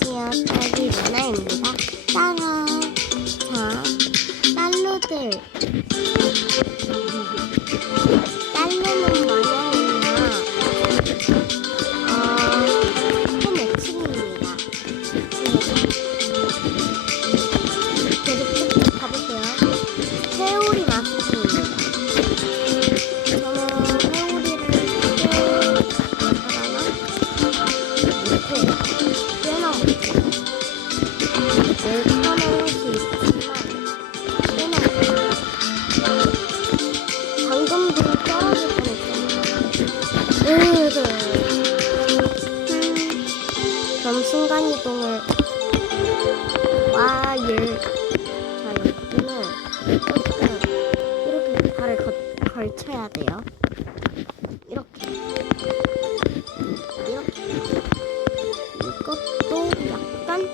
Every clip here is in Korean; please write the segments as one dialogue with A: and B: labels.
A: 안녕하세요. 딸기 누나입니다. 따라. 자, 딸로들. 딸로는 뭐야? 이것도 약간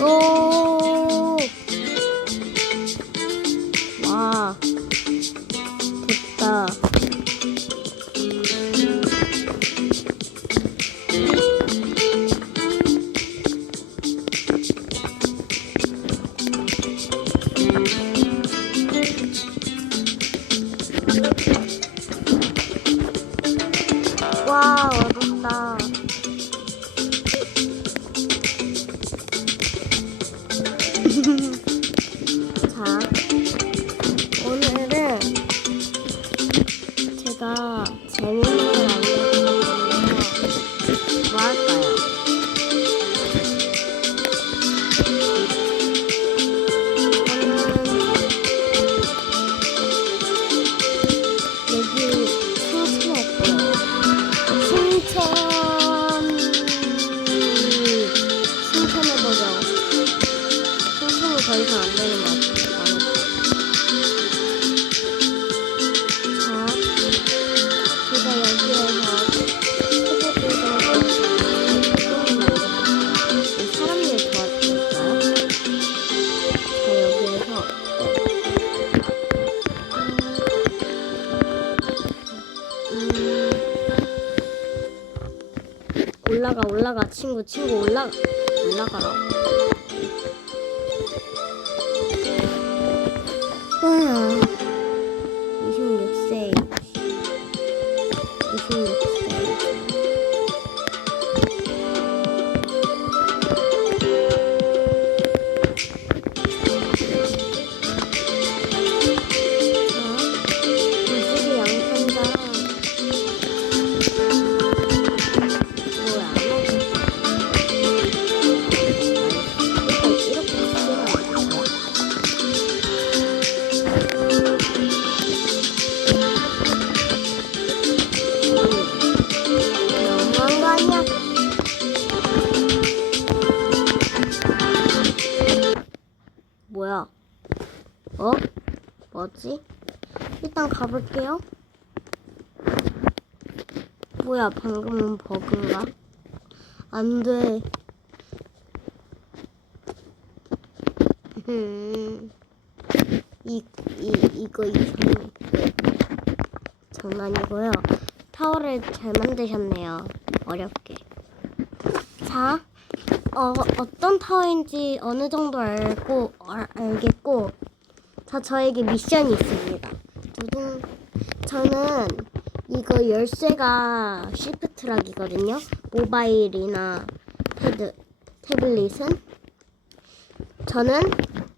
A: 오. 와. 됐다. 와우. 올라가 올라가 친구 친구 올라 올라가라. 음. 있지? 일단 가볼게요. 뭐야, 방금은 버그인가? 안 돼. 이, 이, 이거 이상해. 장난이고요. 타워를 잘 만드셨네요. 어렵게. 자, 어, 어떤 타워인지 어느 정도 알고, 알, 알겠고, 자, 저에게 미션이 있습니다. 두둥. 저는 이거 열쇠가 시프트락이거든요. 모바일이나 패드, 태블릿은. 저는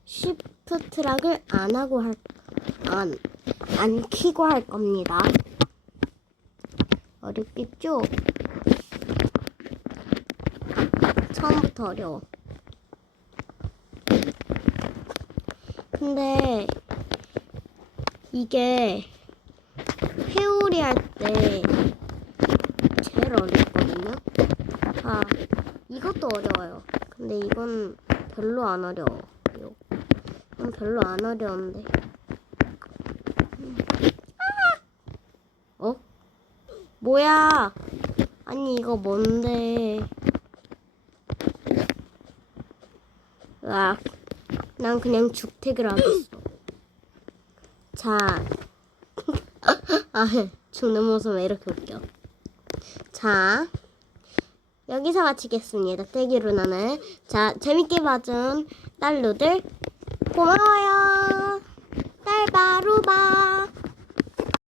A: 시프트락을 안 하고 할, 안, 안 키고 할 겁니다. 어렵겠죠? 처음부터 어려워. 근데 이게 회오리 할 때 제일 어렵거든요. 아, 이것도 어려워요. 근데 이건 별로 안 어려워요. 이건 별로 안 어려운데. 음. 아! 어? 뭐야? 아니 이거 뭔데? 으악. 난 그냥 죽택을 하겠어. 자. 아, 죽는 모습 왜 이렇게 웃겨. 자. 여기서 마치겠습니다. 떼기루나는. 자, 재밌게 봐준 딸루들 고마워요. 딸바루바.